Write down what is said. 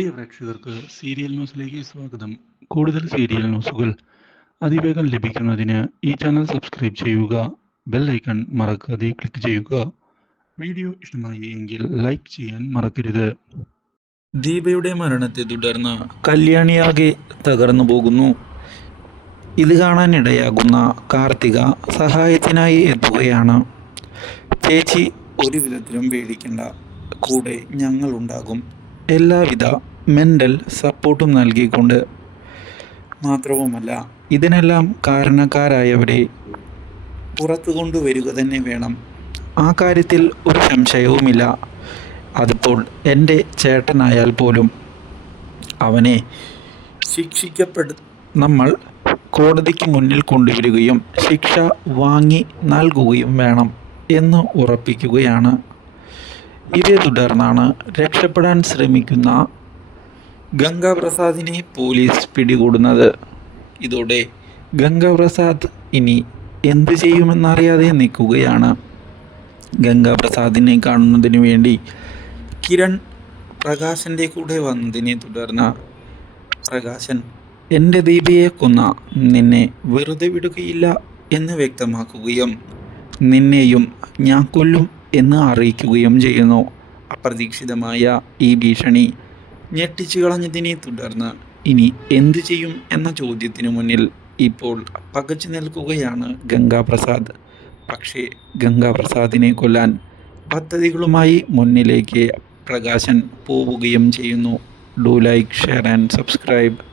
പ്രിയ പ്രേക്ഷകർക്ക് സീരിയൽ ന്യൂസിലേക്ക് സ്വാഗതം. കൂടുതൽ സീരിയൽ ന്യൂസുകൾ അതിവേഗം ലഭിക്കുന്നതിന് ഈ ചാനൽ സബ്സ്ക്രൈബ് ചെയ്യുക ബെൽ ഐക്കൺ മറക്കാതെ ക്ലിക്ക് ചെയ്യുക. വീഡിയോ ഇഷ്ടമായി എങ്കിൽ ലൈക്ക് ചെയ്യാൻ മറക്കരുത്. ദീപയുടെ മരണത്തെ തുടർന്ന് കല്യാണിയാകെ തകർന്നു പോകുന്നു. ഇത് കാണാനിടയാകുന്ന കാർത്തിക സഹായത്തിനായി എത്തുകയാണ്. ചേച്ചി ഒരു വിധത്തിലും പേടിക്കണ്ട. കൂടെ ഞങ്ങളുണ്ടാകും. എല്ലാവിധ മെന്റൽ സപ്പോർട്ടും നൽകിക്കൊണ്ട് മാത്രവുമല്ല ഇതിനെല്ലാം കാരണക്കാരായവരെ പുറത്തു കൊണ്ടുവരിക തന്നെ വേണം. ആ കാര്യത്തിൽ ഒരു സംശയവുമില്ല. അതിപ്പോൾ എന്റെ ചേട്ടനായാൽ പോലും അവനെ ശിക്ഷിക്കപ്പെടു. നമ്മൾ കോടതിക്ക് മുന്നിൽ കൊണ്ടുവരികയും ശിക്ഷ വാങ്ങി നൽകുകയും വേണം എന്ന് ഉറപ്പിക്കുകയാണ്. ഇതേ തുടർന്നാണ് രക്ഷപ്പെടാൻ ശ്രമിക്കുന്ന ഗംഗാപ്രസാദിനെ പോലീസ് പിടികൂടുന്നത്. ഇതോടെ ഗംഗാപ്രസാദ് ഇനി എന്തു ചെയ്യുമെന്നറിയാതെ നിൽക്കുകയാണ്. ഗംഗാപ്രസാദിനെ കാണുന്നതിന് വേണ്ടി കിരൺ പ്രകാശന്റെ കൂടെ വന്നതിനെ തുടർന്ന് പ്രകാശൻ എന്റെ ദീപയെ കൊന്ന നിന്നെ വെറുതെ വിടുകയില്ല എന്ന് വ്യക്തമാക്കുകയും നിന്നെയും ഞാൻ കൊല്ലും എന്ന് അറിയിക്കുകയും ചെയ്യുന്നു. അപ്രതീക്ഷിതമായ ഈ ഭീഷണി ഞെട്ടിച്ചു കളഞ്ഞതിനെ തുടർന്ന് ഇനി എന്തു ചെയ്യും എന്ന ചോദ്യത്തിനു മുന്നിൽ ഇപ്പോൾ പകച്ചു നിൽക്കുകയാണ് ഗംഗാപ്രസാദ്. പക്ഷേ ഗംഗാപ്രസാദിനെ കൊല്ലാൻ പദ്ധതികളുമായി മുന്നിലേക്ക് പ്രകാശൻ പോവുകയും ചെയ്യുന്നു. Do like share and subscribe.